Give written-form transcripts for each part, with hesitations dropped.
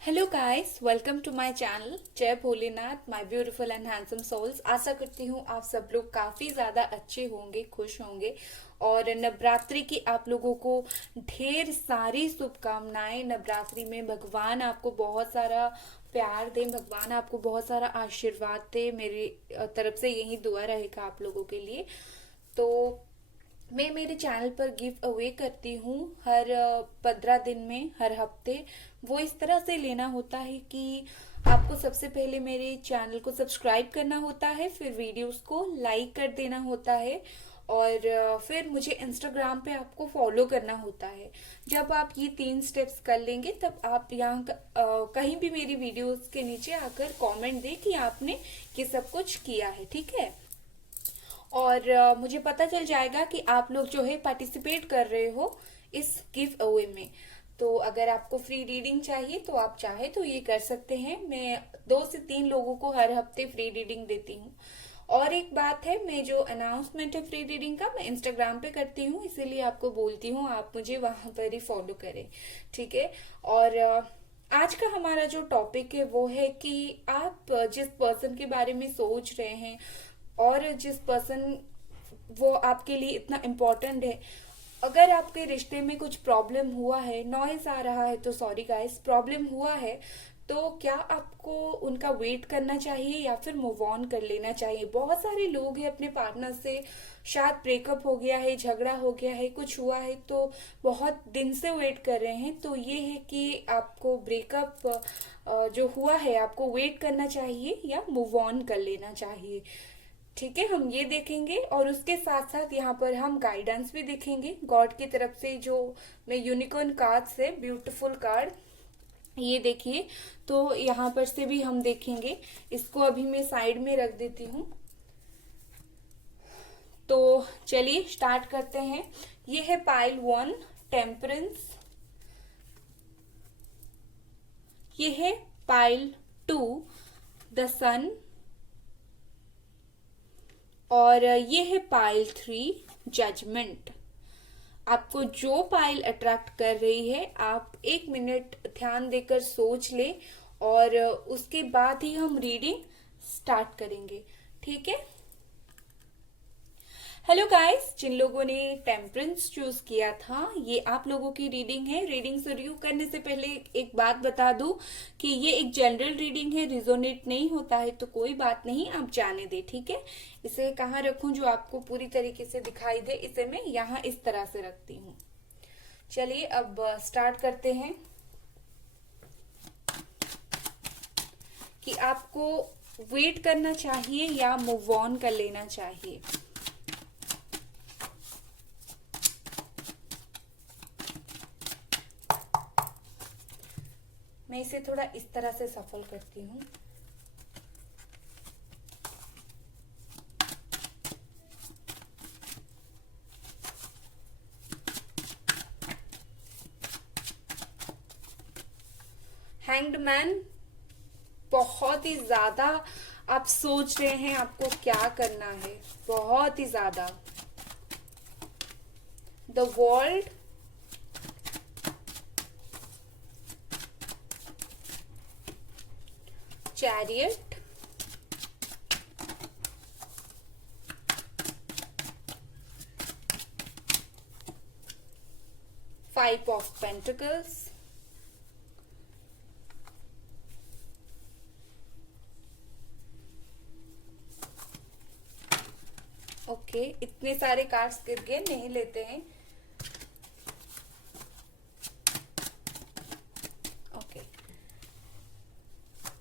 Hello guys, welcome to my channel जय Bholenath my beautiful and handsome souls. आशा करती हूँ आप सब लोग काफ़ी ज़्यादा अच्छे होंगे, खुश होंगे और नवरात्रि की आप लोगों को ढेर सारी शुभकामनाएं। नवरात्रि में भगवान आपको बहुत सारा प्यार दे, भगवान आपको बहुत सारा आशीर्वाद दे। मेरी तरफ से यही दुआ रहेगा आप लोगों के लिए। तो मैं मेरे चैनल पर गिव अवे करती हूँ हर 15 दिन में, हर हफ्ते। वो इस तरह से लेना होता है कि आपको सबसे पहले मेरे चैनल को सब्सक्राइब करना होता है, फिर वीडियोस को लाइक कर देना होता है और फिर मुझे इंस्टाग्राम पे आपको फॉलो करना होता है। जब आप ये 3 स्टेप्स कर लेंगे तब आप यहाँ कहीं भी मेरी वीडियोस के नीचे आकर कमेंट दें कि आपने ये सब कुछ किया है, ठीक है। और मुझे पता चल जाएगा कि आप लोग जो है पार्टिसिपेट कर रहे हो इस गिव अवे में। तो अगर आपको फ्री रीडिंग चाहिए तो आप चाहे तो ये कर सकते हैं। मैं 2 से 3 लोगों को हर हफ्ते फ्री रीडिंग देती हूँ। और एक बात है, मैं जो अनाउंसमेंट है फ्री रीडिंग का, मैं इंस्टाग्राम पे करती हूँ, इसीलिए आपको बोलती हूँ आप मुझे वहां पर ही फॉलो करें, ठीक है। और आज का हमारा जो टॉपिक है वो है कि आप जिस पर्सन के बारे में सोच रहे हैं और जिस पर्सन वो आपके लिए इतना इम्पोर्टेंट है, अगर आपके रिश्ते में कुछ प्रॉब्लम हुआ है, नॉइज आ रहा है तो सॉरी गाइस, प्रॉब्लम हुआ है, तो क्या आपको उनका वेट करना चाहिए या फिर मूव ऑन कर लेना चाहिए। बहुत सारे लोग हैं अपने पार्टनर से, शायद ब्रेकअप हो गया है, झगड़ा हो गया है, कुछ हुआ है तो बहुत दिन से वेट कर रहे हैं। तो ये है कि आपको ब्रेकअप जो हुआ है आपको वेट करना चाहिए या मूव ऑन कर लेना चाहिए, ठीक है। हम ये देखेंगे और उसके साथ साथ यहाँ पर हम गाइडेंस भी देखेंगे गॉड की तरफ से। जो मैं यूनिकॉर्न कार्ड से, ब्यूटीफुल कार्ड, ये देखिए। तो यहाँ पर से भी हम देखेंगे। इसको अभी मैं साइड में रख देती हूँ। तो चलिए स्टार्ट करते हैं। ये है पाइल 1, टेम्परेंस। ये है पाइल 2, द सन। और ये है पाइल 3, जजमेंट। आपको जो पाइल अट्रैक्ट कर रही है आप 1 मिनट ध्यान देकर सोच ले और उसके बाद ही हम रीडिंग स्टार्ट करेंगे, ठीक है। हेलो गाइस, जिन लोगों ने टेम्परेंस चूज किया था, ये आप लोगों की रीडिंग है। रीडिंग शुरू करने से पहले एक बात बता दूं कि ये एक जनरल रीडिंग है, रिजोनेट नहीं होता है तो कोई बात नहीं, आप जाने दे, ठीक है। इसे कहाँ रखूं जो आपको पूरी तरीके से दिखाई दे, इसे मैं यहाँ इस तरह से रखती हूँ। चलिए अब स्टार्ट करते हैं कि आपको वेट करना चाहिए या मूव ऑन कर लेना चाहिए। मैं इसे थोड़ा इस तरह से सफल करती हूँ। हैंग्ड मैन, बहुत ही ज्यादा आप सोच रहे हैं आपको क्या करना है, बहुत ही ज्यादा। The world, chariot, 5 of pentacles, okay. इतने सारे कार्ड्स गिर गए, नहीं लेते हैं। ओके,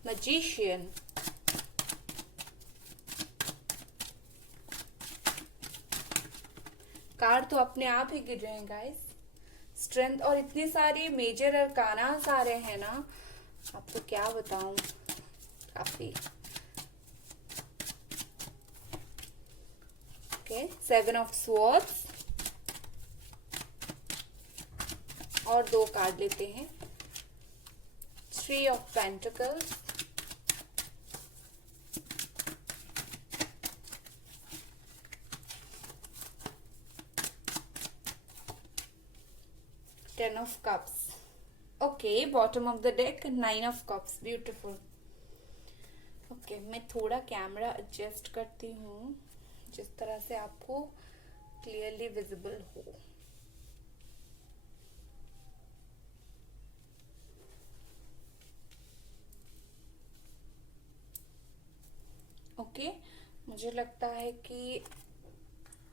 मैजिशियन, कार्ड तो अपने आप ही गिर रहे हैं गाइस। स्ट्रेंथ, और इतने सारे मेजर अरकानास आ रहे हैं ना, आपको क्या बताऊं, काफी। ओके, 7 ऑफ स्वॉर्ड्स, और 2 कार्ड लेते हैं। 3 of pentacles, 10 of cups. Okay, bottom of the deck 9 of cups, beautiful. Okay, मैं थोड़ा कैमरा एडजस्ट करती हूँ जिस तरह से आपको क्लियरली विजिबल हो। ओके, मुझे लगता है कि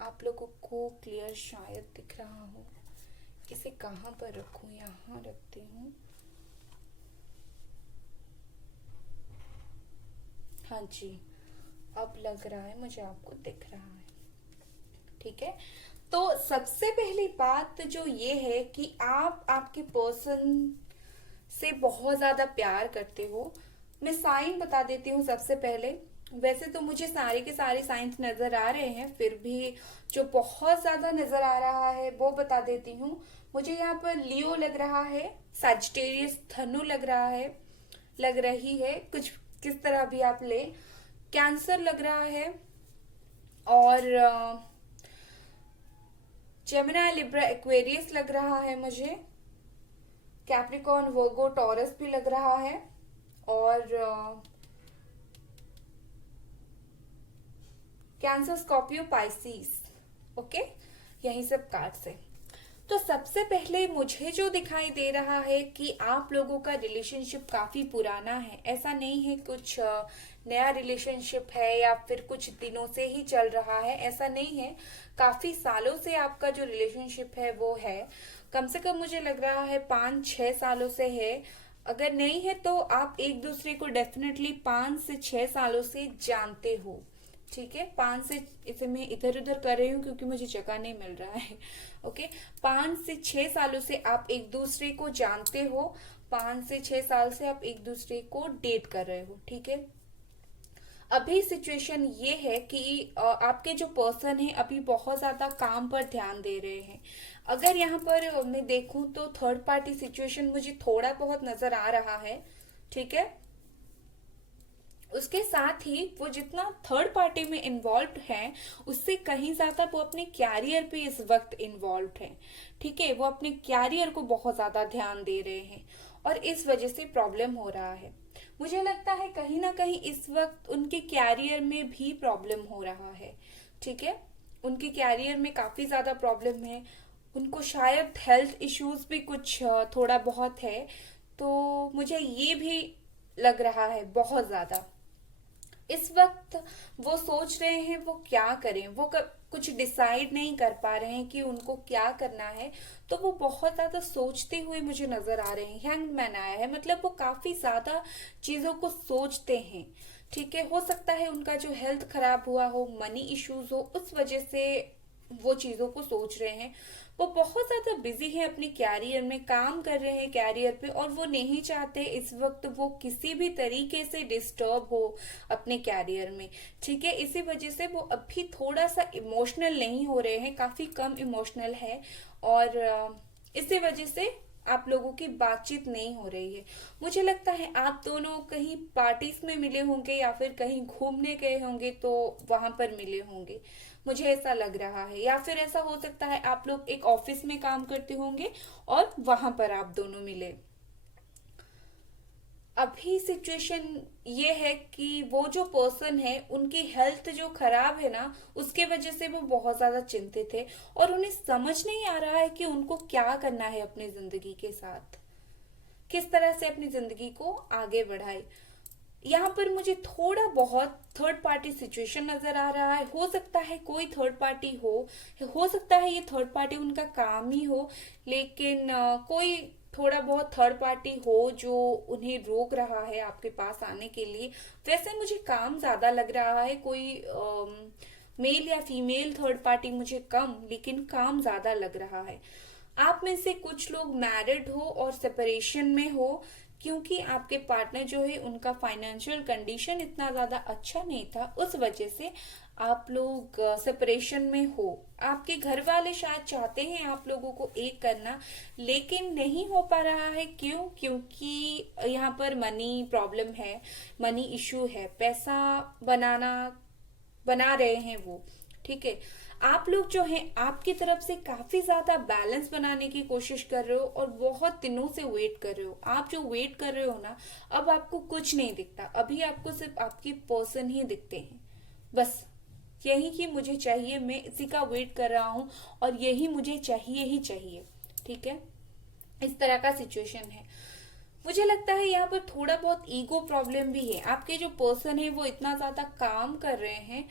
आप लोगों को क्लियर शायद दिख रहा हो। इसे कहाँ पर रखूं? यहाँ रखती हूँ। हाँ जी, अब लग रहा है मुझे, आपको दिख रहा है। ठीक है, तो सबसे पहली बात जो ये है कि आप आपके पर्सन से बहुत ज्यादा प्यार करते हो। मैं साइन बता देती हूँ सबसे पहले। वैसे तो मुझे सारे के सारे साइंस नजर आ रहे हैं, फिर भी जो बहुत ज्यादा नजर आ रहा है वो बता देती हूँ। मुझे यहाँ पर लियो लग रहा है, सजिटेरियस धनु लग रहा है, लग रही है, कुछ किस तरह भी आप ले। कैंसर लग रहा है, और जेमिनी, लिब्रा, एक्वेरियस लग रहा है मुझे। कैप्रिकॉर्न, वर्गो, टॉरस भी लग रहा है, और कैंसर, स्कॉर्पियो, पाइसिस। ओके, यही सब कार्ड्स है। तो सबसे पहले मुझे जो दिखाई दे रहा है कि आप लोगों का रिलेशनशिप काफी पुराना है। ऐसा नहीं है कुछ नया रिलेशनशिप है या फिर कुछ दिनों से ही चल रहा है, ऐसा नहीं है। काफी सालों से आपका जो रिलेशनशिप है वो है। कम से कम मुझे लग रहा है 5-6 सालों से है। अगर नहीं है तो आप एक दूसरे को डेफिनेटली 5 से 6 सालों से जानते हो। ठीक है, 5 से, इसे मैं इधर उधर कर रही हूँ क्योंकि मुझे जगह नहीं मिल रहा है। ओके, 5 से 6 सालों से आप एक दूसरे को जानते हो। 5 से 6 साल से आप एक दूसरे को डेट कर रहे हो। ठीक है, अभी सिचुएशन ये है कि आपके जो पर्सन है अभी बहुत ज्यादा काम पर ध्यान दे रहे हैं। अगर यहाँ पर मैं देखूं तो थर्ड पार्टी सिचुएशन मुझे थोड़ा बहुत नजर आ रहा है। ठीक है, उसके साथ ही वो जितना थर्ड पार्टी में इन्वॉल्व हैं उससे कहीं ज्यादा वो अपने कैरियर पे इस वक्त इन्वॉल्व हैं। ठीक है, वो अपने कैरियर को बहुत ज्यादा ध्यान दे रहे हैं और इस वजह से प्रॉब्लम हो रहा है। मुझे लगता है कहीं ना कहीं इस वक्त उनके कैरियर में भी प्रॉब्लम हो रहा है। ठीक है, उनके कैरियर में काफी ज्यादा प्रॉब्लम है। उनको शायद हेल्थ इश्यूज भी कुछ थोड़ा बहुत है। तो मुझे ये भी लग रहा है बहुत ज्यादा। इस वक्त वो सोच रहे हैं वो क्या करें, वो कुछ डिसाइड नहीं कर पा रहे हैं कि उनको क्या करना है। तो वो बहुत ज्यादा सोचते हुए मुझे नजर आ रहे हैं। हैंगमैन आया है, मतलब वो काफी ज्यादा चीजों को सोचते हैं। ठीक है, हो सकता है उनका जो हेल्थ खराब हुआ हो, मनी इश्यूज हो, उस वजह से वो चीजों को सोच रहे हैं। वो बहुत ज्यादा बिजी है अपने कैरियर में, काम कर रहे हैं कैरियर पे, और वो नहीं चाहते इस वक्त वो किसी भी तरीके से डिस्टर्ब हो अपने कैरियर में। ठीक है, इसी वजह से वो अभी थोड़ा सा इमोशनल नहीं हो रहे हैं, काफी कम इमोशनल है, और इसी वजह से आप लोगों की बातचीत नहीं हो रही है। मुझे लगता है आप दोनों कहीं पार्टीज में मिले होंगे या फिर कहीं घूमने गए होंगे तो वहां पर मिले होंगे, मुझे ऐसा लग रहा है। या फिर ऐसा हो सकता है आप लोग एक ऑफिस में काम करते होंगे और वहां पर आप दोनों मिले। अभी सिचुएशन ये है कि वो जो पर्सन है उनकी हेल्थ जो खराब है ना, उसके वजह से वो बहुत ज्यादा चिंतित है और उन्हें समझ नहीं आ रहा है कि उनको क्या करना है अपनी जिंदगी के साथ, किस तरह से अपनी जिंदगी को आगे बढ़ाए। यहाँ पर मुझे थोड़ा बहुत थर्ड पार्टी सिचुएशन नजर आ रहा है। हो सकता है कोई थर्ड पार्टी हो सकता है ये थर्ड पार्टी उनका काम ही हो, लेकिन कोई थोड़ा बहुत थर्ड पार्टी हो जो उन्हें रोक रहा है आपके पास आने के लिए। वैसे मुझे काम ज्यादा लग रहा है, कोई मेल या फीमेल थर्ड पार्टी मुझे कम, लेकिन काम ज्यादा लग रहा है। आप में से कुछ लोग मैरिड हो और सेपरेशन में हो, क्योंकि आपके पार्टनर जो है उनका फाइनेंशियल कंडीशन इतना ज्यादा अच्छा नहीं था, उस वजह से आप लोग सेपरेशन में हो। आपके घर वाले शायद चाहते हैं आप लोगों को एक करना, लेकिन नहीं हो पा रहा है। क्यों? क्योंकि यहाँ पर मनी प्रॉब्लम है, मनी इशू है, पैसा बना रहे हैं वो। ठीक है। आप लोग जो हैं आपकी तरफ से काफी ज्यादा बैलेंस बनाने की कोशिश कर रहे हो और बहुत दिनों से वेट कर रहे हो। आप जो वेट कर रहे हो ना, अब आपको कुछ नहीं दिखता, अभी आपको सिर्फ आपकी पर्सन ही दिखते हैं। बस यही कि मुझे चाहिए, मैं इसी का वेट कर रहा हूँ और यही मुझे चाहिए ही चाहिए। ठीक है, इस तरह का सिचुएशन है। मुझे लगता है यहाँ पर थोड़ा बहुत ईगो प्रॉब्लम भी है। आपके जो पर्सन है वो इतना ज्यादा काम कर रहे हैं,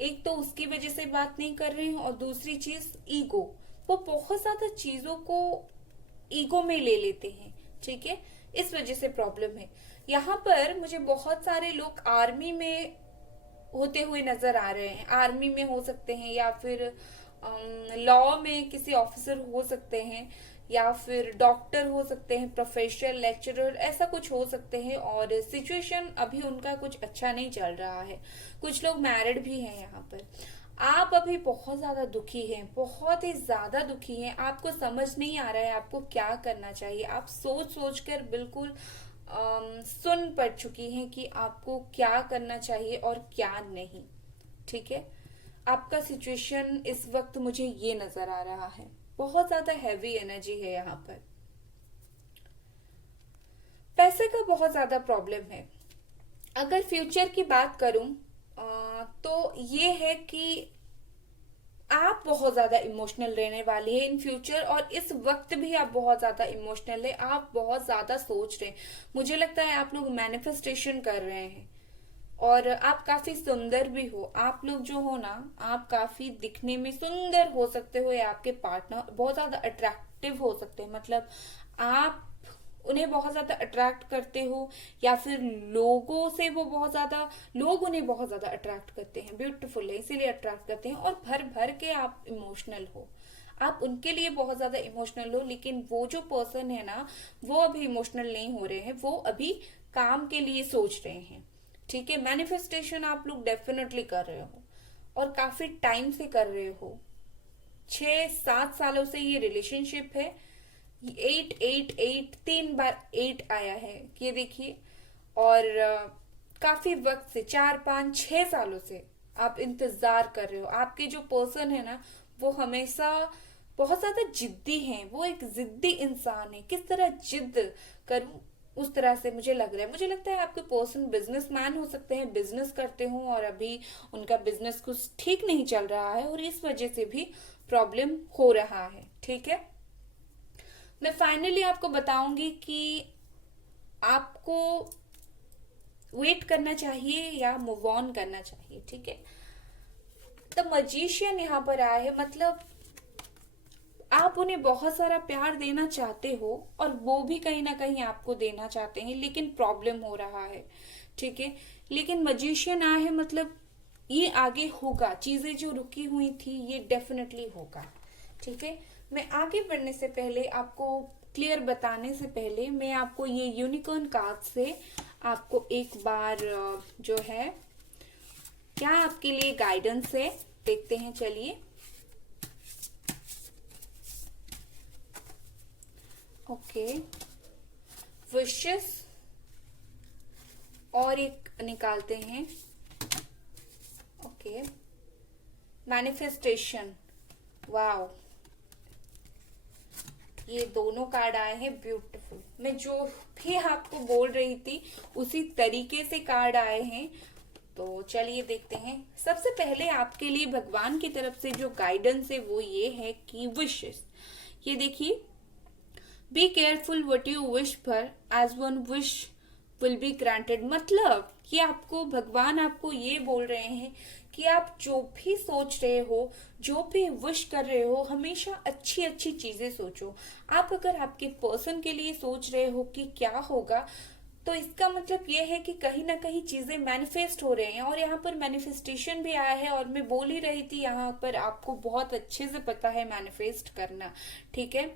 एक तो उसकी वजह से बात नहीं कर रहे हैं और दूसरी चीज ईगो, वो बहुत ज्यादा चीजों को ईगो में ले लेते हैं। ठीक है, इस वजह से प्रॉब्लम है। यहाँ पर मुझे बहुत सारे लोग आर्मी में होते हुए नजर आ रहे हैं। आर्मी में हो सकते हैं या फिर लॉ में किसी ऑफिसर हो सकते हैं या फिर डॉक्टर हो सकते हैं, प्रोफेसर, लेक्चरर, ऐसा कुछ हो सकते हैं। और सिचुएशन अभी उनका कुछ अच्छा नहीं चल रहा है। कुछ लोग मैरिड भी हैं यहाँ पर। आप अभी बहुत ज्यादा दुखी हैं, बहुत ही ज्यादा दुखी हैं। आपको समझ नहीं आ रहा है आपको क्या करना चाहिए। आप सोच सोच कर बिल्कुल सुन पड़ चुकी हैं कि आपको क्या करना चाहिए और क्या नहीं। ठीक है, आपका सिचुएशन इस वक्त मुझे ये नजर आ रहा है, बहुत ज्यादा हैवी एनर्जी है यहाँ पर। पैसे का बहुत ज्यादा प्रॉब्लम है। अगर फ्यूचर की बात करूं तो ये है कि आप बहुत ज्यादा इमोशनल रहने वाली है इन फ्यूचर, और इस वक्त भी आप बहुत ज्यादा इमोशनल है। आप बहुत ज्यादा सोच रहे हैं। मुझे लगता है आप लोग मैनिफेस्टेशन कर रहे हैं और आप काफी सुंदर भी हो। आप लोग जो हो ना, आप काफी दिखने में सुंदर हो सकते हो या आपके पार्टनर बहुत ज्यादा अट्रैक्टिव हो सकते हैं। मतलब आप उन्हें बहुत ज्यादा अट्रैक्ट करते हो या फिर लोगों से वो बहुत ज्यादा, लोग उन्हें बहुत ज्यादा अट्रैक्ट करते हैं। ब्यूटीफुल है इसीलिए अट्रैक्ट करते हैं। और भर भर के आप इमोशनल हो, आप उनके लिए बहुत ज्यादा इमोशनल हो। लेकिन वो जो पर्सन है ना, वो अभी इमोशनल नहीं हो रहे हैं, वो अभी काम के लिए सोच रहे हैं। ठीक है, मैनिफेस्टेशन आप लोग डेफिनेटली कर रहे हो और काफी टाइम से कर रहे हो। 6-7 सालों से ये रिलेशनशिप है। 8 8 8 3 बार 8 आया है, ये देखिए। और काफी वक्त से 4 5 6 सालों से आप इंतजार कर रहे हो। आपके जो पर्सन है ना, वो हमेशा बहुत ज्यादा जिद्दी हैं। वो एक जिद्दी इंसान है। किस तरह जिद करूं, उस तरह से मुझे लग रहा है। मुझे लगता है आपके पर्सन बिजनेसमैन हो सकते हैं, बिजनेस करते हो और अभी उनका बिजनेस कुछ ठीक नहीं चल रहा है और इस वजह से भी प्रॉब्लम हो रहा है। ठीक है, मैं फाइनली आपको बताऊंगी कि आपको वेट करना चाहिए या मूव ऑन करना चाहिए। ठीक है, द मजिशियन यहाँ पर आया है। मतलब आप उन्हें बहुत सारा प्यार देना चाहते हो और वो भी कहीं ना कहीं आपको देना चाहते हैं, लेकिन प्रॉब्लम हो रहा है। ठीक है, लेकिन मजिशियन आया है, मतलब ये आगे होगा। चीजें जो रुकी हुई थी ये डेफिनेटली होगा। ठीक है, मैं आगे बढ़ने से पहले, आपको क्लियर बताने से पहले, मैं आपको ये यूनिकॉर्न कार्ड से आपको एक बार जो है क्या आपके लिए गाइडेंस है देखते हैं। चलिए, ओके, विशेस और एक निकालते हैं। Okay, manifestation. वाओ, ये दोनों कार्ड आए हैं, ब्यूटीफुल। मैं जो भी आपको बोल रही थी उसी तरीके से कार्ड आए हैं। तो चलिए देखते हैं। सबसे पहले आपके लिए भगवान की तरफ से जो गाइडेंस है वो ये है कि विशेस, ये देखिए, be careful what you wish for, as one wish will be granted. मतलब कि आपको भगवान आपको ये बोल रहे हैं कि आप जो भी सोच रहे हो, जो भी विश कर रहे हो, हमेशा अच्छी अच्छी चीजें सोचो। आप अगर आपके पर्सन के लिए सोच रहे हो कि क्या होगा, तो इसका मतलब ये है कि कहीं ना कहीं चीजें मैनिफेस्ट हो रहे हैं। और यहाँ पर मैनिफेस्टेशन भी आया है और मैं बोल ही रही थी यहाँ पर आपको बहुत अच्छे से पता है मैनिफेस्ट करना। ठीक है,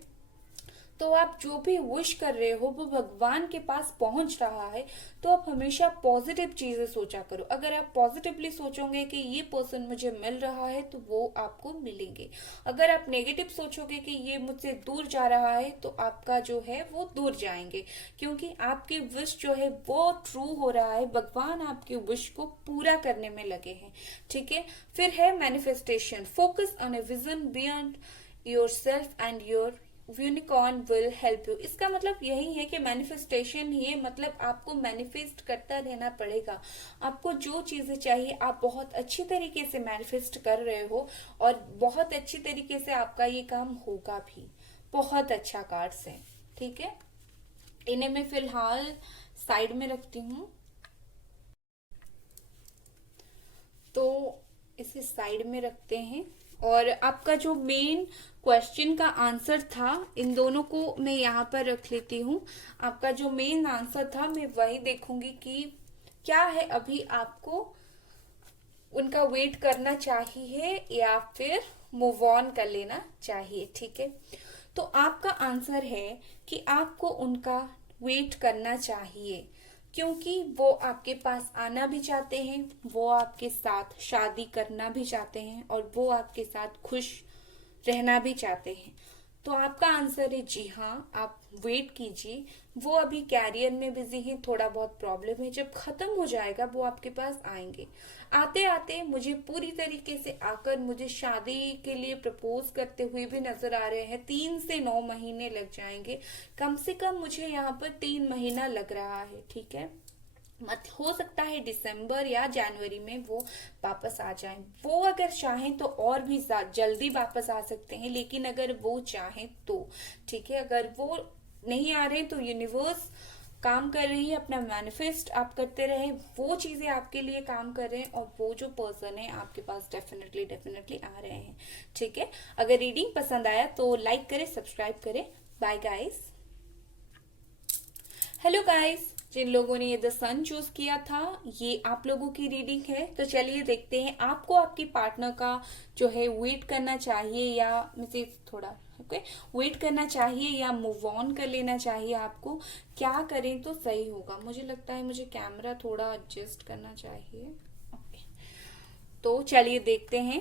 तो आप जो भी विश कर रहे हो वो भगवान के पास पहुंच रहा है। तो आप हमेशा पॉजिटिव चीजें सोचा करो। अगर आप पॉजिटिवली सोचोगे कि ये पर्सन मुझे मिल रहा है तो वो आपको मिलेंगे। अगर आप नेगेटिव सोचोगे कि ये मुझसे दूर जा रहा है तो आपका जो है वो दूर जाएंगे, क्योंकि आपकी विश जो है वो ट्रू हो रहा है। भगवान आपकी विश को पूरा करने में लगे हैं। ठीक है। फिर है manifestation. Focus on a vision beyond your self and your unicorn will help you. इसका मतलब यही है कि मैनिफेस्टेशन ही मतलब आपको मैनिफेस्ट करता रहना पड़ेगा। आपको जो चीजें चाहिए आप बहुत अच्छी तरीके से मैनिफेस्ट कर रहे हो और बहुत अच्छी तरीके से आपका ये काम होगा भी। बहुत अच्छा कार्ड्स है। ठीक है। इन्हें मैं फिलहाल साइड में रखती हूँ। तो इसे साइड में रखते हैं। और आपका जो मेन क्वेश्चन का आंसर था, इन दोनों को मैं यहाँ पर रख लेती हूँ। आपका जो मेन आंसर था मैं वही देखूंगी कि क्या है, अभी आपको उनका वेट करना चाहिए या फिर मूव ऑन कर लेना चाहिए। ठीक है। तो आपका आंसर है कि आपको उनका वेट करना चाहिए, क्योंकि वो आपके पास आना भी चाहते हैं, वो आपके साथ शादी करना भी चाहते हैं और वो आपके साथ खुश रहना भी चाहते हैं। तो आपका आंसर है जी हाँ, आप वेट कीजिए। वो अभी कैरियर में बिजी हैं, थोड़ा बहुत प्रॉब्लम है, जब खत्म हो जाएगा वो आपके पास आएंगे। आते आते मुझे पूरी तरीके से आकर मुझे शादी के लिए प्रपोज करते हुए भी नजर आ रहे हैं। 3 से 9 महीने लग जाएंगे। कम से कम मुझे यहाँ पर 3 महीना लग रहा है। ठीक है। मत हो सकता है दिसंबर या जनवरी में वो वापस आ जाएं। वो अगर चाहें तो और भी जल्दी वापस आ सकते हैं, लेकिन अगर वो चाहें तो। ठीक है। अगर वो नहीं आ रहे तो यूनिवर्स काम कर रही है, अपना मैनिफेस्ट आप करते रहे, वो चीजें आपके लिए काम कर रहे हैं और वो जो पर्सन है आपके पास डेफिनेटली डेफिनेटली आ रहे हैं। ठीक है। अगर रीडिंग पसंद आया तो लाइक करें, सब्सक्राइब करें। Bye guys. हेलो गाइस, जिन लोगों ने ये द सन चूज किया था, ये आप लोगों की रीडिंग है। तो चलिए देखते हैं आपको आपकी पार्टनर का जो है वेट करना चाहिए या मुझे थोड़ा ओके वेट करना चाहिए या मूव ऑन कर लेना चाहिए। आपको क्या करें तो सही होगा। मुझे लगता है मुझे कैमरा थोड़ा एडजस्ट करना चाहिए। ओके। तो चलिए देखते हैं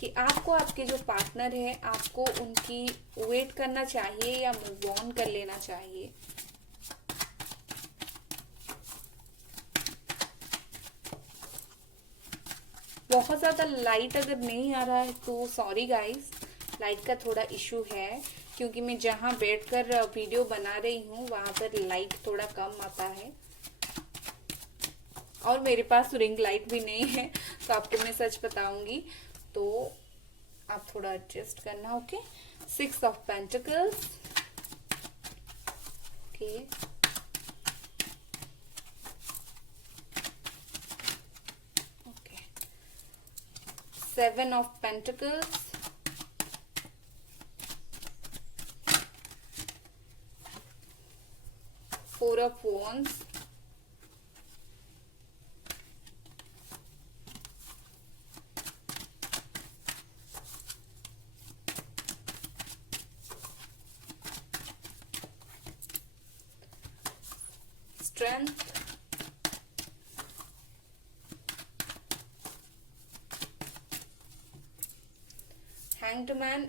कि आपको आपके जो पार्टनर है आपको उनकी वेट करना चाहिए या मूव ऑन कर लेना चाहिए। बहुत ज्यादा लाइट अगर नहीं आ रहा है तो सॉरी गाइस, लाइट का थोड़ा इशू है, क्योंकि मैं जहां बैठकर वीडियो बना रही हूँ वहां पर लाइट थोड़ा कम आता है और मेरे पास रिंग लाइट भी नहीं है। तो आपको मैं सच बताऊंगी, तो आप थोड़ा एडजस्ट करना। Okay. 6 of pentacles. Okay. Okay. 7 of pentacles. 4 of wands। Strength. Hanged man.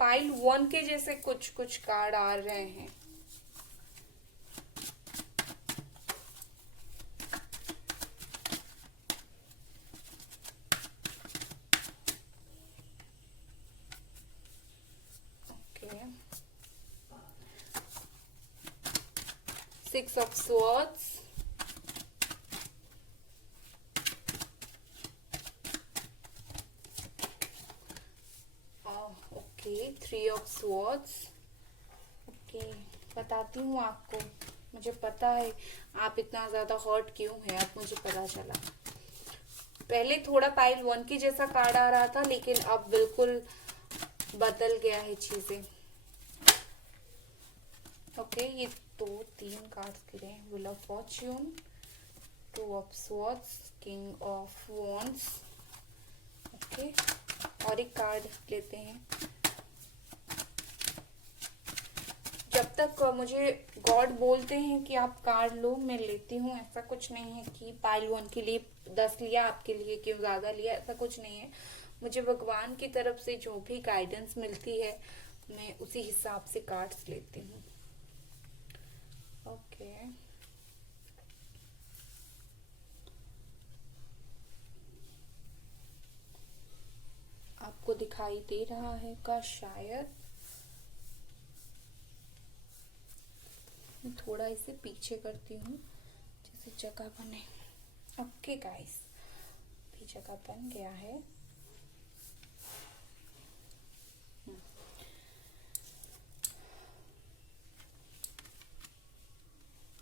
Pile 1 के जैसे कुछ कुछ कार्ड आ रहे हैं। Okay. 6 of swords। Okay. 3 of swords। Okay. बताती हूँ आपको, मुझे पता है आप इतना ज्यादा हर्ट क्यों है, अब मुझे पता चला। पहले थोड़ा पाइल 1 की जैसा कार्ड आ रहा था, लेकिन अब बिल्कुल बदल गया है चीजें। ओके। ये 2-3 कार्ड्स गिरे हैं। Wheel of Fortune, 2 of swords, king of wands। Okay. और एक कार्ड लेते हैं। जब तक मुझे गॉड बोलते हैं कि आप कार्ड लो, मैं लेती हूँ। ऐसा कुछ नहीं है कि पाइल 1 के लिए 10 लिया, आपके लिए क्यों ज्यादा लिया, ऐसा कुछ नहीं है। मुझे भगवान की तरफ से जो भी गाइडेंस मिलती है मैं उसी हिसाब से कार्ड्स लेती हूँ। ओके, आपको दिखाई दे रहा है का शायद, मैं थोड़ा इसे पीछे करती हूँ जैसे जगह बने। ओके गाइस, भी जगह बन गया है।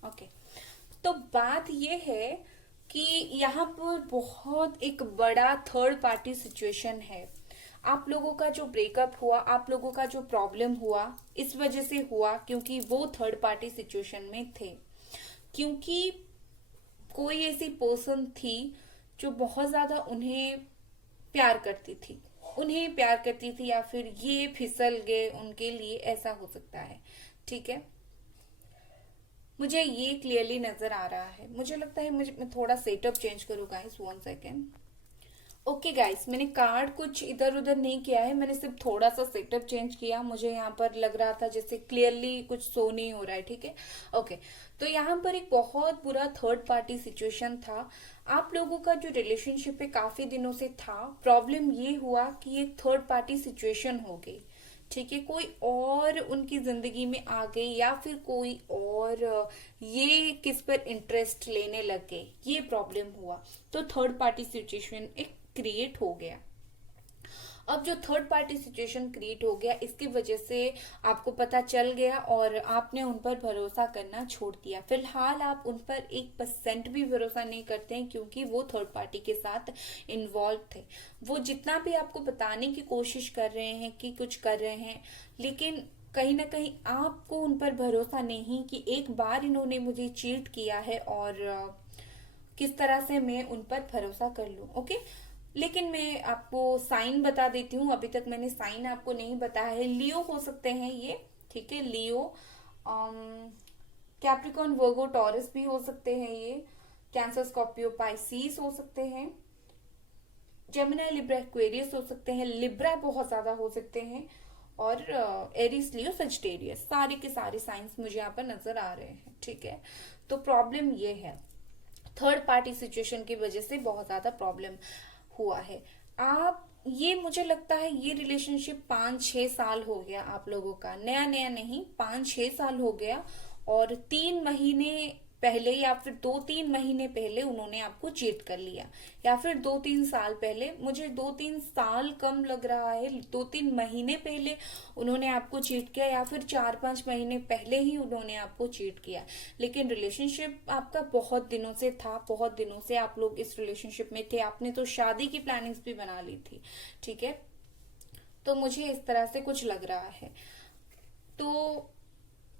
ओके, तो बात ये है कि यहाँ पर बहुत एक बड़ा थर्ड पार्टी सिचुएशन है। आप लोगों का जो ब्रेकअप हुआ, आप लोगों का जो प्रॉब्लम हुआ, इस वजह से हुआ क्योंकि वो थर्ड पार्टी सिचुएशन में थे। क्योंकि कोई ऐसी पर्सन थी जो बहुत ज्यादा उन्हें प्यार करती थी, उन्हें प्यार करती थी, या फिर ये फिसल गए उनके लिए, ऐसा हो सकता है। ठीक है, मुझे ये क्लियरली नजर आ रहा है। मुझे लगता है मुझे मैं थोड़ा सेटअप चेंज करूँ गाइस, 1 सेकेंड। ओके गाइस, मैंने कार्ड कुछ इधर उधर नहीं किया है, मैंने सिर्फ थोड़ा सा सेटअप चेंज किया। मुझे यहाँ पर लग रहा था जैसे क्लियरली कुछ शो नहीं हो रहा है। ठीक है, ओके। तो यहाँ पर एक बहुत बुरा थर्ड पार्टी सिचुएशन था। आप लोगों का जो रिलेशनशिप है काफी दिनों से था। प्रॉब्लम ये हुआ कि एक थर्ड पार्टी सिचुएशन हो गई। ठीक है, कोई और उनकी जिंदगी में आ गई, या फिर कोई और ये किस पर इंटरेस्ट लेने लग गए, ये प्रॉब्लम हुआ। तो थर्ड पार्टी सिचुएशन एक क्रिएट हो गया। अब जो थर्ड पार्टी सिचुएशन क्रिएट हो गया, इसकी वजह से आपको पता चल गया और आपने उन पर भरोसा करना छोड़ दिया। फिलहाल आप उन पर 1% भी भरोसा नहीं करते हैं, क्योंकि वो थर्ड पार्टी के साथ इन्वॉल्व थे। वो जितना भी आपको बताने की कोशिश कर रहे हैं कि कुछ कर रहे हैं, लेकिन कहीं ना कहीं आपको उन पर भरोसा नहीं कि एक बार इन्होंने मुझे चीट किया है और किस तरह से मैं उन पर भरोसा कर लूं। ओके, लेकिन मैं आपको साइन बता देती हूँ। अभी तक मैंने साइन आपको नहीं बताया है। लियो हो सकते हैं ये, ठीक है, लियो, कैप्रिकॉन, वर्गो, टॉरस भी हो सकते हैं ये, कैंसर, स्कॉर्पियो, पाइसीस हो सकते हैं, जेमिनी, लिब्रा, एक्वेरियस हो सकते हैं, लिब्रा बहुत ज्यादा हो सकते हैं, और एरिस, लियो, सजिटेरियस, सारे के सारे साइंस मुझे यहाँ पर नजर आ रहे हैं। ठीक है, तो प्रॉब्लम ये है, थर्ड पार्टी सिचुएशन की वजह से बहुत ज्यादा प्रॉब्लम हुआ है। आप ये, मुझे लगता है ये रिलेशनशिप 5-6 साल हो गया आप लोगों का, नया नया नहीं, 5-6 साल हो गया। और 3 महीने पहले या फिर 2-3 महीने पहले उन्होंने आपको चीट कर लिया, या फिर 2-3 साल पहले, मुझे 2-3 साल कम लग रहा है, 2-3 महीने पहले उन्होंने आपको चीट किया, या फिर 4-5 महीने पहले ही उन्होंने आपको चीट किया। लेकिन रिलेशनशिप आपका बहुत दिनों से था, बहुत दिनों से आप लोग इस रिलेशनशिप में थे। आपने तो शादी की प्लानिंग्स भी बना ली थी। ठीक है, तो मुझे इस तरह से कुछ लग रहा है। तो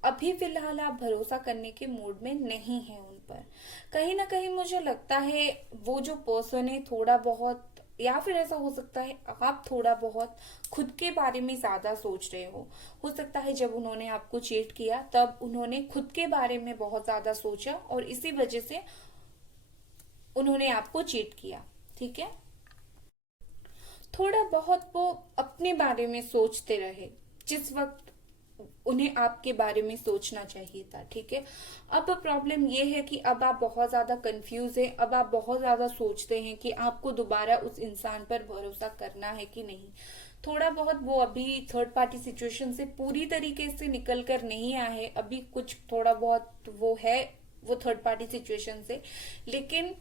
अभी फिलहाल आप भरोसा करने के मूड में नहीं है उन पर। कहीं ना कहीं मुझे लगता है वो जो पर्सन है थोड़ा बहुत, या फिर ऐसा हो सकता है आप थोड़ा बहुत खुद के बारे में ज्यादा सोच रहे हो सकता है जब उन्होंने आपको चीट किया तब उन्होंने खुद के बारे में बहुत ज्यादा सोचा, और इसी वजह से उन्होंने आपको चीट किया। ठीक है, थोड़ा बहुत वो अपने बारे में सोचते रहे जिस वक्त उन्हें आपके बारे में सोचना चाहिए था। ठीक है, अब प्रॉब्लम ये है कि अब आप बहुत ज्यादा कंफ्यूज हैं, अब आप बहुत ज्यादा सोचते हैं कि आपको दोबारा उस इंसान पर भरोसा करना है कि नहीं। थोड़ा बहुत वो अभी थर्ड पार्टी सिचुएशन से पूरी तरीके से निकल कर नहीं आए, अभी कुछ थोड़ा बहुत वो है, वो थर्ड पार्टी सिचुएशन से, लेकिन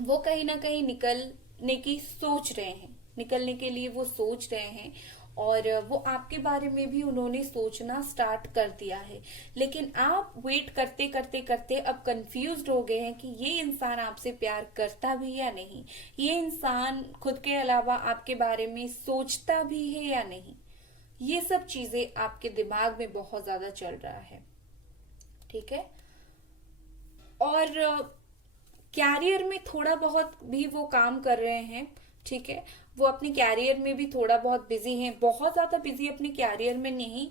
वो कहीं ना कहीं निकलने की सोच रहे हैं, निकलने के लिए वो सोच रहे हैं। और वो आपके बारे में भी उन्होंने सोचना स्टार्ट कर दिया है। लेकिन आप वेट करते करते करते अब कंफ्यूज्ड हो गए हैं कि ये इंसान आपसे प्यार करता भी या नहीं, ये इंसान खुद के अलावा आपके बारे में सोचता भी है या नहीं। ये सब चीजें आपके दिमाग में बहुत ज्यादा चल रहा है। ठीक है, और कैरियर में थोड़ा बहुत भी वो काम कर रहे हैं। ठीक है, वो अपने कैरियर में भी थोड़ा बहुत बिजी हैं, बहुत ज्यादा बिजी अपने कैरियर में नहीं।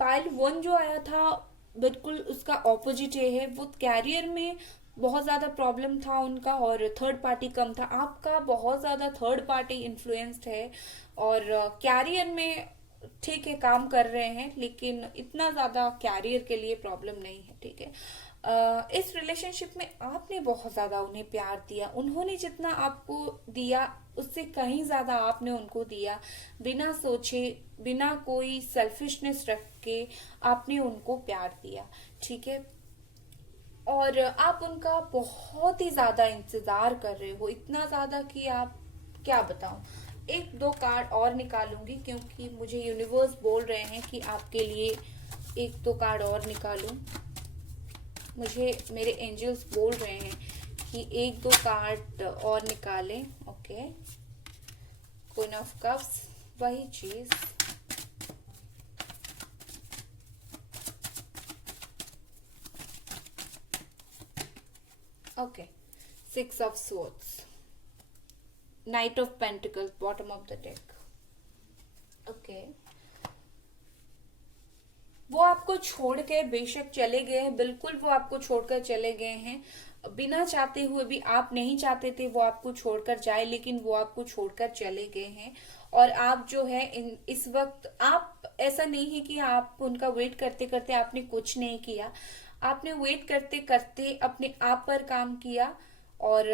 पाइल वन जो आया था बिल्कुल उसका ऑपोजिट ये है, वो कैरियर में बहुत ज्यादा प्रॉब्लम था उनका और थर्ड पार्टी कम था। आपका बहुत ज्यादा थर्ड पार्टी इन्फ्लुएंस्ड है और कैरियर में ठीक है काम कर रहे हैं, लेकिन इतना ज्यादा कैरियर के लिए प्रॉब्लम नहीं है, ठीक है। इस रिलेशनशिप में आपने बहुत ज्यादा उन्हें प्यार दिया, उन्होंने जितना आपको दिया उससे कहीं ज्यादा आपने उनको दिया, बिना सोचे बिना कोई सेल्फिशनेस रख के आपने उनको प्यार दिया, ठीक है। और आप उनका बहुत ही ज्यादा इंतजार कर रहे हो, इतना ज्यादा कि आप क्या बताऊं। एक दो कार्ड और निकालूंगी क्योंकि मुझे यूनिवर्स बोल रहे हैं कि आपके लिए एक दो कार्ड और निकालूं। मुझे मेरे एंजल्स बोल रहे हैं कि एक दो कार्ड और निकालें। ओके, क्वीन ऑफ कप्स, वही चीज। Okay, six of swords, night of pentacles, bottom of the deck. Okay, वो आपको छोड़ के बेशक चले गए हैं, बिल्कुल वो आपको छोड़कर चले गए हैं, बिना चाहते हुए भी। आप नहीं चाहते थे वो आपको छोड़कर जाए, लेकिन वो आपको छोड़कर चले गए हैं। और आप जो है इस वक्त आप, ऐसा नहीं है कि आप उनका वेट करते करते आपने कुछ नहीं किया, आपने वेट करते करते अपने आप पर काम किया और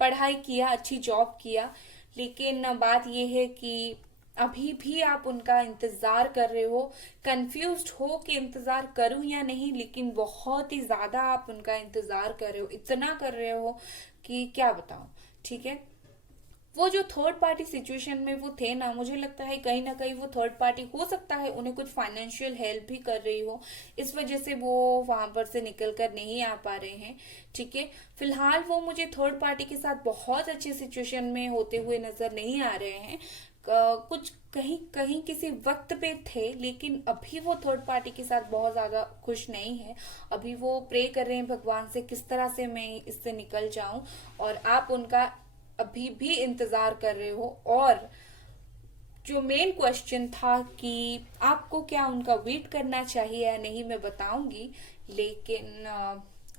पढ़ाई किया, अच्छी जॉब किया। लेकिन बात यह है कि अभी भी आप उनका इंतजार कर रहे हो, कंफ्यूज्ड हो कि इंतजार करूं या नहीं, लेकिन बहुत ही ज्यादा आप उनका इंतजार कर रहे हो, इतना कर रहे हो कि क्या बताऊं, ठीक है। वो जो थर्ड पार्टी सिचुएशन में वो थे ना, मुझे लगता है कहीं ना कहीं वो थर्ड पार्टी हो सकता है उन्हें कुछ फाइनेंशियल हेल्प भी कर रही हो, इस वजह से वो वहां पर से निकल कर नहीं आ पा रहे हैं, ठीक है। फिलहाल वो मुझे थर्ड पार्टी के साथ बहुत अच्छी सिचुएशन में होते हुए नजर नहीं आ रहे हैं। कुछ कहीं कहीं किसी वक्त पे थे, लेकिन अभी वो थर्ड पार्टी के साथ बहुत ज्यादा खुश नहीं है। अभी वो प्रे कर रहे हैं भगवान से किस तरह से मैं इससे निकल जाऊं, और आप उनका अभी भी इंतजार कर रहे हो। और जो मेन क्वेश्चन था कि आपको क्या उनका वेट करना चाहिए या नहीं, मैं बताऊंगी, लेकिन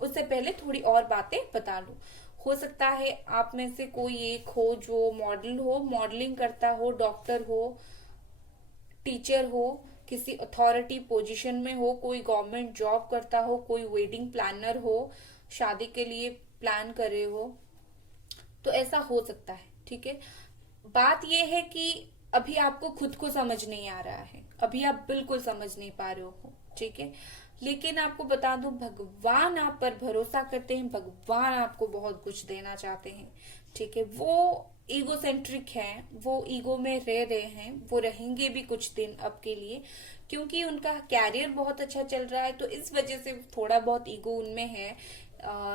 उससे पहले थोड़ी और बातें बता लूं। हो सकता है आप में से कोई एक हो जो मॉडल हो, मॉडलिंग करता हो, डॉक्टर हो, टीचर हो, किसी अथॉरिटी पोजीशन में हो, कोई गवर्नमेंट जॉब करता हो, कोई वेडिंग प्लानर हो, शादी के लिए प्लान कर रहे हो, तो ऐसा हो सकता है, ठीक है। बात यह है कि अभी आपको खुद को समझ नहीं आ रहा है, अभी आप बिल्कुल समझ नहीं पा रहे हो, ठीक है। लेकिन आपको बता दूं, भगवान आप पर भरोसा करते हैं, भगवान आपको बहुत कुछ देना चाहते हैं, ठीक है। वो ईगो सेंट्रिक हैं, वो ईगो में रह रहे हैं, वो रहेंगे भी कुछ दिन अब के लिए, क्योंकि उनका कैरियर बहुत अच्छा चल रहा है, तो इस वजह से थोड़ा बहुत ईगो उनमें है।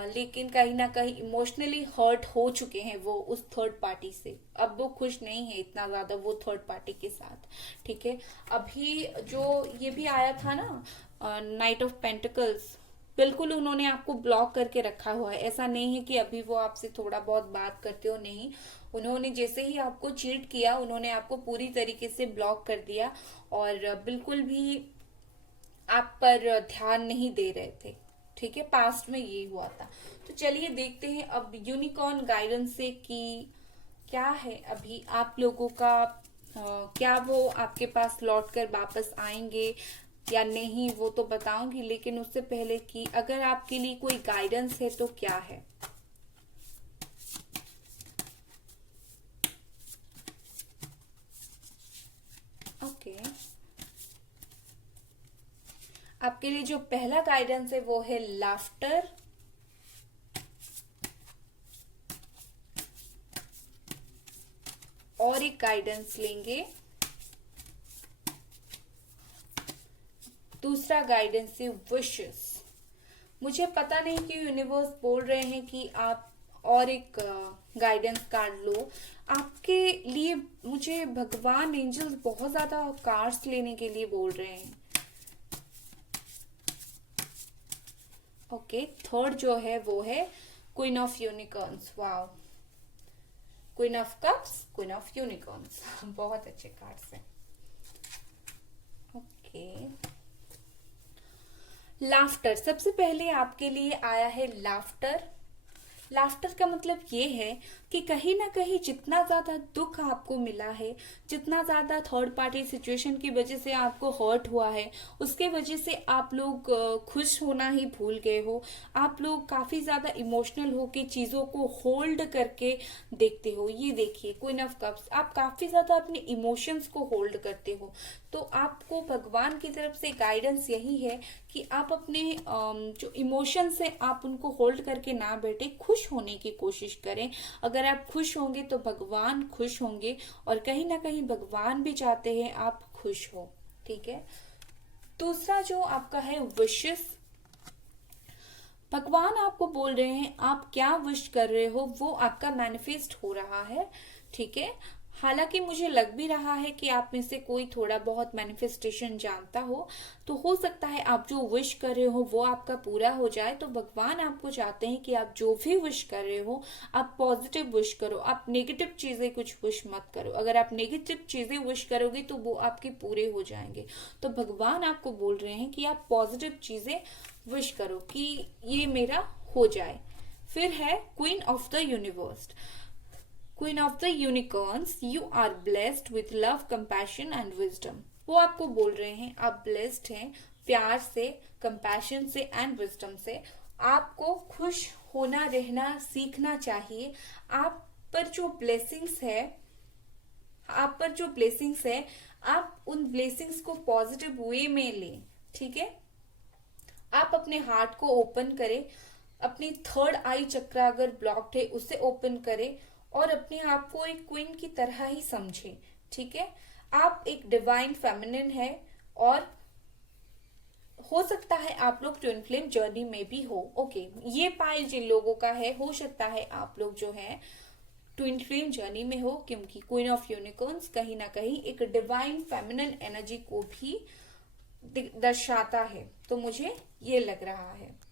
लेकिन कहीं ना कहीं इमोशनली हर्ट हो चुके हैं वो उस थर्ड पार्टी से, अब वो खुश नहीं है इतना ज्यादा वो थर्ड पार्टी के साथ, ठीक है। अभी जो ये भी आया था ना, नाइट ऑफ पेंटिकल्स, बिल्कुल उन्होंने आपको ब्लॉक करके रखा हुआ है। ऐसा नहीं है कि अभी वो आपसे थोड़ा बहुत बात करते हो, नहीं। उन्होंने जैसे ही आपको चीट किया, उन्होंने आपको पूरी तरीके से ब्लॉक कर दिया और बिल्कुल भी आप पर ध्यान नहीं दे रहे थे, ठीक है। पास्ट में ये हुआ था। तो चलिए देखते हैं अब यूनिकॉर्न गाइडेंस से कि क्या है अभी आप लोगों का, क्या वो आपके पास लौट कर वापस आएंगे या नहीं, वो तो बताऊंगी, लेकिन उससे पहले कि अगर आपके लिए कोई गाइडेंस है तो क्या है। ओके, आपके लिए जो पहला गाइडेंस है वो है लाफ्टर, और एक गाइडेंस लेंगे, दूसरा गाइडेंस है विशेस। मुझे पता नहीं कि यूनिवर्स बोल रहे हैं कि आप और एक गाइडेंस कार्ड लो आपके लिए। मुझे भगवान एंजल्स बहुत ज्यादा कार्ड्स लेने के लिए बोल रहे हैं। ओके, थर्ड जो है वो है queen of unicorns. Wow, queen of cups, queen of unicorns. बहुत अच्छे कार्ड्स हैं। ओके, लाफ्टर, सबसे पहले आपके लिए आया है लाफ्टर। लाफ्टर का मतलब ये है कि कहीं ना कहीं जितना ज्यादा दुख आपको मिला है, जितना ज्यादा थर्ड पार्टी सिचुएशन की वजह से आपको हर्ट हुआ है, उसके वजह से आप लोग खुश होना ही भूल गए हो। आप लोग काफी ज्यादा इमोशनल हो के चीजों को होल्ड करके देखते हो। ये देखिए क्वीन ऑफ कप्स, आप काफी ज्यादा अपने इमोशंस को होल्ड करते हो। तो आपको भगवान की तरफ से गाइडेंस यही है कि आप अपने जो इमोशंस है आप उनको होल्ड करके ना बैठे, खुश होने की कोशिश करें। अगर आप खुश होंगे तो भगवान खुश होंगे, और कहीं ना कहीं भगवान भी चाहते हैं आप खुश हो। ठीक है, दूसरा जो आपका है विशेस, भगवान आपको बोल रहे हैं आप क्या विश कर रहे हो वो आपका मैनिफेस्ट हो रहा है। ठीक है, हालांकि मुझे लग भी रहा है कि आप में से कोई थोड़ा बहुत मैनिफेस्टेशन जानता हो सकता है आप जो विश कर रहे हो वो आपका पूरा हो जाए। तो भगवान आपको चाहते हैं कि आप जो भी विश कर रहे हो आप पॉजिटिव विश करो, आप नेगेटिव चीजें कुछ विश मत करो। अगर आप नेगेटिव चीजें विश करोगे तो वो आपके पूरे हो जाएंगे। तो भगवान आपको बोल रहे हैं कि आप पॉजिटिव चीजें विश करो कि ये मेरा हो जाए। फिर है queen of the universe, queen of the unicorns, you are blessed with love, compassion and wisdom. वो आपको बोल रहे हैं आप ब्लेस्ड हैं प्यार से, कंपैशन से एंड विजडम से। आपको खुश होना रहना सीखना चाहिए। आप पर जो ब्लेसिंग्स है, आप पर जो ब्लेसिंग्स है आप उन ब्लेसिंग्स को पॉजिटिव वे में लें। ठीक है, आप अपने हार्ट को ओपन करें, अपनी थर्ड आई चक्र अगर ब्लॉक्ड है उसे ओपन करें और अपने आप को एक क्वीन की तरह ही समझें। ठीक है, आप एक डिवाइन फेमिनिन है, और हो सकता है आप लोग ट्विन फ्लेम जर्नी में भी हो। ओके, ये पाइल जिन लोगों का है, हो सकता है आप लोग जो है ट्विन फ्लेम जर्नी में हो, क्योंकि क्वीन ऑफ यूनिकॉर्न्स कहीं ना कहीं एक डिवाइन फेमिनिन एनर्जी को भी दर्शाता है। तो मुझे ये लग रहा है।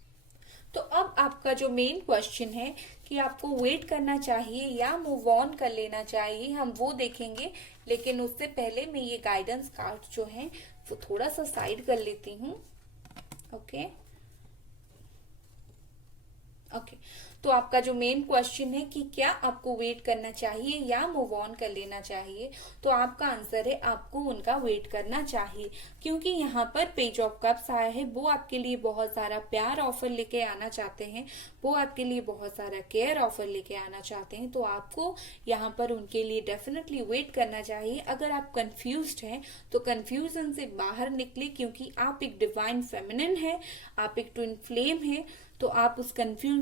तो अब आपका जो मेन क्वेश्चन है कि आपको वेट करना चाहिए या मूव ऑन कर लेना चाहिए, हम वो देखेंगे। लेकिन उससे पहले मैं ये गाइडेंस कार्ड जो है वो थोड़ा सा साइड कर लेती हूँ। ओके ओके, तो आपका जो मेन क्वेश्चन है कि क्या आपको वेट करना चाहिए या मूव ऑन कर लेना चाहिए, तो आपका आंसर है आपको उनका वेट करना चाहिए। क्योंकि यहाँ पर पेज ऑफ कप्स आया है, वो आपके लिए बहुत सारा प्यार ऑफर लेके आना चाहते हैं, वो आपके लिए बहुत सारा केयर ऑफर लेके आना चाहते हैं। तो आपको यहाँ पर उनके लिए डेफिनेटली वेट करना चाहिए। अगर आप कंफ्यूज्ड हैं तो कंफ्यूजन से बाहर निकले, क्योंकि आप एक डिवाइन फेमिनिन है, आप एक ट्विन फ्लेम है। तो आप उस कंफ्यूजन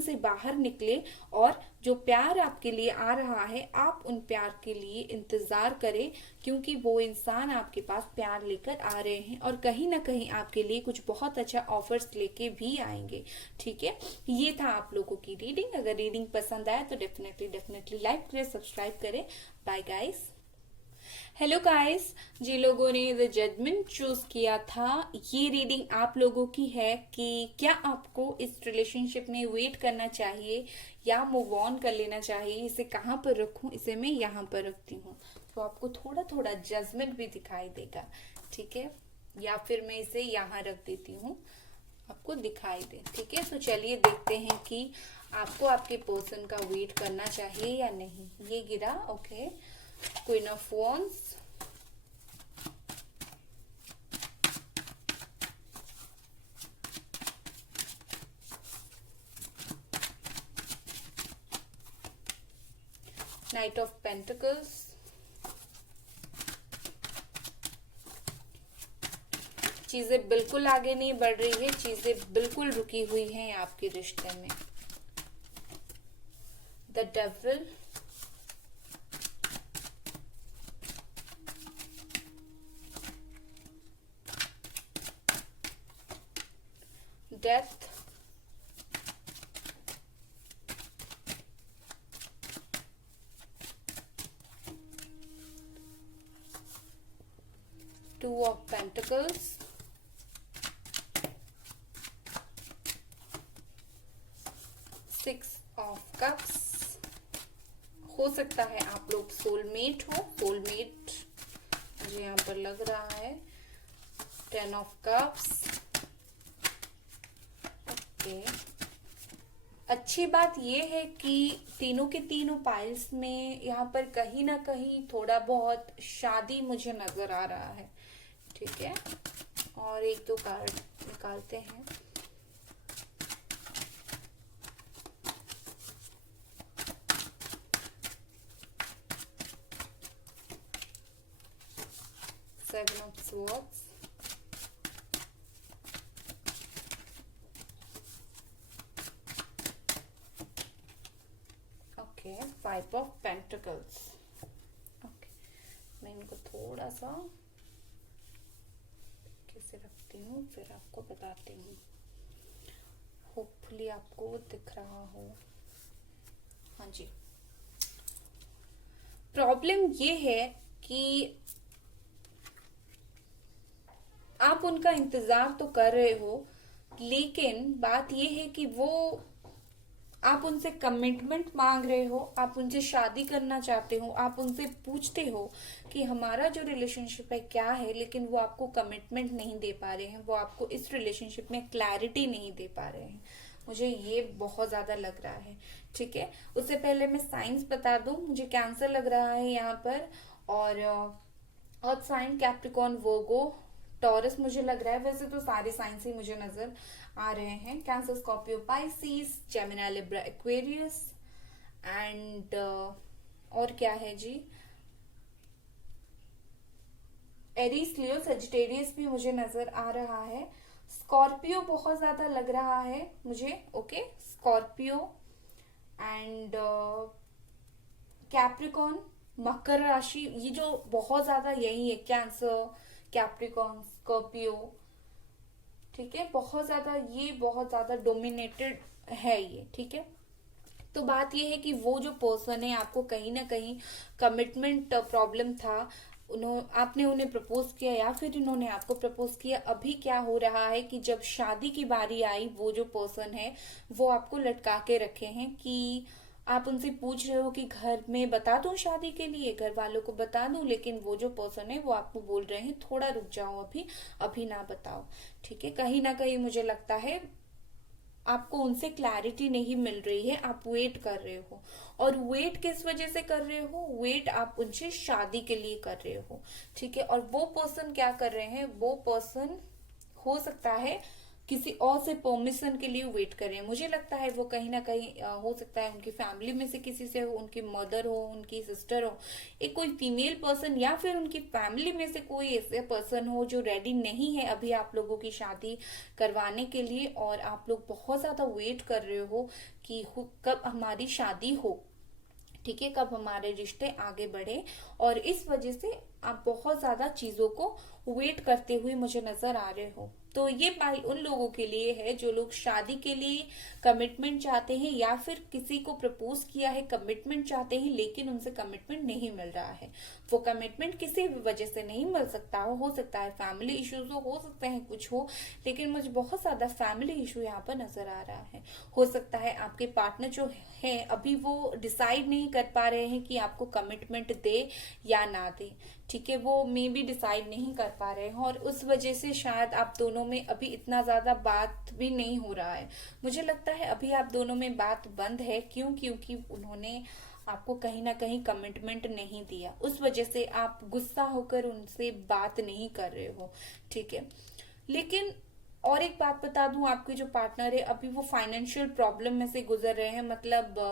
से बाहर निकले, और जो प्यार आपके लिए आ रहा है आप उन प्यार के लिए इंतजार करें, क्योंकि वो इंसान आपके पास प्यार लेकर आ रहे हैं और कहीं ना कहीं आपके लिए कुछ बहुत अच्छा ऑफर्स लेके भी आएंगे। ठीक है, ये था आप लोगों की रीडिंग। अगर रीडिंग पसंद आए तो डेफिनेटली लाइक करें, सब्सक्राइब करें। Bye guys. हेलो गाइस, जिन लोगों ने द जजमेंट चूज किया था, ये रीडिंग आप लोगों की है कि क्या आपको इस रिलेशनशिप में वेट करना चाहिए या मूव ऑन कर लेना चाहिए। इसे कहाँ पर रखूं, इसे मैं यहाँ पर रखती हूँ तो आपको थोड़ा थोड़ा जजमेंट भी दिखाई देगा। ठीक है, या फिर मैं इसे यहाँ रख देती हूँ, आपको दिखाई दे। ठीक है, तो चलिए देखते हैं कि आपको आपके पर्सन का वेट करना चाहिए या नहीं। ये गिरा। Okay, queen of wands, night of pentacles, चीजें बिल्कुल आगे नहीं बढ़ रही है, चीजें बिल्कुल रुकी हुई हैं आपके रिश्ते में। The devil, death, two of pentacles, six of cups, हो सकता है आप लोग सोलमेट हो, सोलमेट मुझे यहाँ पर लग रहा है। 10 ऑफ कप्स। ओके, अच्छी बात ये है कि तीनों के तीनों पाइल्स में यहाँ पर कहीं ना कहीं थोड़ा बहुत शादी मुझे नजर आ रहा है। ठीक है, और एक दो कार्ड निकालते हैं। Seven of swords, okay, five of pentacles. Okay, मैं इनको थोड़ा सा कैसे रखती हूँ फिर आपको बताती हूँ। होपफुली आपको दिख रहा हो। हाँ जी, प्रॉब्लम ये है कि आप उनका इंतजार तो कर रहे हो, लेकिन बात ये है कि वो आप उनसे कमिटमेंट मांग रहे हो, आप उनसे शादी करना चाहते हो, आप उनसे पूछते हो कि हमारा जो रिलेशनशिप है क्या है, लेकिन वो आपको कमिटमेंट नहीं दे पा रहे हैं, वो आपको इस रिलेशनशिप में क्लैरिटी नहीं दे पा रहे हैं। मुझे ये बहुत ज्यादा लग रहा है। ठीक है, उससे पहले मैं साइंस बता दूं, मुझे कैंसर लग रहा है यहाँ पर, और अर्थ साइन कैप्रिकॉर्न वर्गो टॉरस मुझे लग रहा है। वैसे तो सारे साइंस ही मुझे नजर आ रहे हैं। Cancer Scorpio Pisces Gemini Libra Aquarius and और क्या है जी, एरीज लियो सजिटेरियस भी मुझे नजर आ रहा है। स्कॉर्पियो बहुत ज्यादा लग रहा है मुझे। ओके, स्कॉर्पियो एंड कैप्रिकॉर्न, मकर राशि, ये जो बहुत ज्यादा यही है, कैंसर, कैप्रिकॉर्न, स्कॉर्पियो। ठीक है, बहुत ज्यादा डोमिनेटेड है ये। ठीक है, तो बात ये है कि वो जो पर्सन है आपको कहीं ना कहीं कमिटमेंट प्रॉब्लम था, आपने उन्हें प्रपोज किया या फिर इन्होंने आपको प्रपोज किया। अभी क्या हो रहा है कि जब शादी की बारी आई, वो जो पर्सन है वो आपको लटका के रखे हैं कि आप उनसे पूछ रहे हो कि घर में बता दूं शादी के लिए, घर वालों को बता दूं, लेकिन वो जो पर्सन है वो आपको बोल रहे हैं थोड़ा रुक जाओ, अभी अभी ना बताओ। ठीक है, कहीं ना कहीं मुझे लगता है आपको उनसे क्लैरिटी नहीं मिल रही है, आप वेट कर रहे हो। और वेट किस वजह से कर रहे हो? वेट आप उनसे शादी के लिए कर रहे हो। ठीक है, और वो पर्सन क्या कर रहे हैं, वो पर्सन हो सकता है किसी और से परमिशन के लिए वेट कर रहे हैं। मुझे लगता है वो कहीं ना कहीं हो सकता है उनकी फैमिली में से किसी से हो, उनकी मदर हो, उनकी सिस्टर हो, एक कोई फीमेल पर्सन, या फिर उनकी फैमिली में से कोई ऐसे पर्सन हो जो रेडी नहीं है अभी आप लोगों की शादी करवाने के लिए, और आप लोग बहुत ज्यादा वेट कर रहे हो कि कब हमारी शादी हो। ठीक है, कब हमारे रिश्ते आगे बढ़े, और इस वजह से आप बहुत ज्यादा चीजों को वेट करते हुए मुझे नजर आ रहे हो। तो ये बाई उन लोगों के लिए है जो लोग शादी के लिए कमिटमेंट चाहते हैं, या फिर किसी को प्रपोज किया है, कमिटमेंट चाहते हैं, लेकिन उनसे कमिटमेंट नहीं मिल रहा है। वो कमिटमेंट किसी भी वजह से नहीं मिल सकता हो सकता है फैमिली इश्यूज हो सकते हैं कुछ हो, लेकिन मुझे बहुत ज्यादा फैमिली इशू यहाँ पर नजर आ रहा है। हो सकता है आपके पार्टनर जो है अभी वो डिसाइड नहीं कर पा रहे हैं कि आपको कमिटमेंट दे या ना दे। ठीक है, वो मे बी डिसाइड नहीं कर पा रहे हैं, और उस वजह से शायद आप दोनों में अभी इतना ज्यादा बात भी नहीं हो रहा है। मुझे लगता है अभी आप दोनों में बात बंद है। क्यों? क्योंकि उन्होंने आपको कहीं ना कहीं कमिटमेंट नहीं दिया, उस वजह से आप गुस्सा होकर उनसे बात नहीं कर रहे हो। ठीक है, लेकिन और एक बात बता दूं, आपके जो पार्टनर है अभी वो फाइनेंशियल प्रॉब्लम में से गुजर रहे हैं। मतलब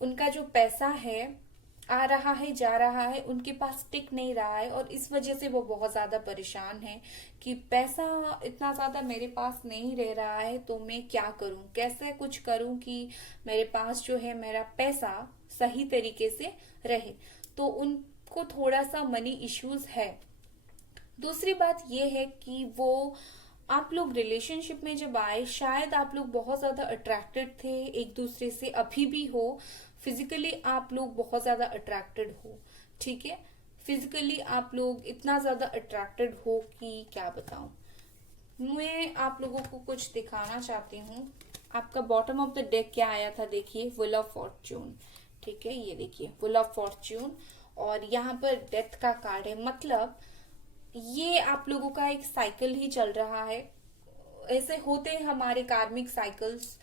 उनका जो पैसा है आ रहा है जा रहा है, उनके पास टिक नहीं रहा है, और इस वजह से वो बहुत ज्यादा परेशान है कि पैसा इतना ज्यादा मेरे पास नहीं रह रहा है, तो मैं क्या करूं, कैसे कुछ करूं कि मेरे पास जो है मेरा पैसा सही तरीके से रहे। तो उनको थोड़ा सा मनी इश्यूज है। दूसरी बात यह है कि वो आप लोग रिलेशनशिप में जब आए, शायद आप लोग बहुत ज्यादा अट्रैक्टेड थे एक दूसरे से, अभी भी हो। फिजिकली आप लोग बहुत ज्यादा अट्रैक्टेड हो। ठीक है, फिजिकली आप लोग इतना ज्यादा अट्रैक्टेड हो कि क्या बताऊं। मैं आप लोगों को कुछ दिखाना चाहती हूँ। आपका बॉटम ऑफ द डेक क्या आया था, देखिए, व्हील ऑफ फॉर्च्यून। ठीक है, ये देखिए फुल ऑफ फॉर्च्यून, और यहाँ पर डेथ का कार्ड है। मतलब ये आप लोगों का एक साइकिल ही चल रहा है। ऐसे होते हैं हमारे कार्मिक साइकिल्स,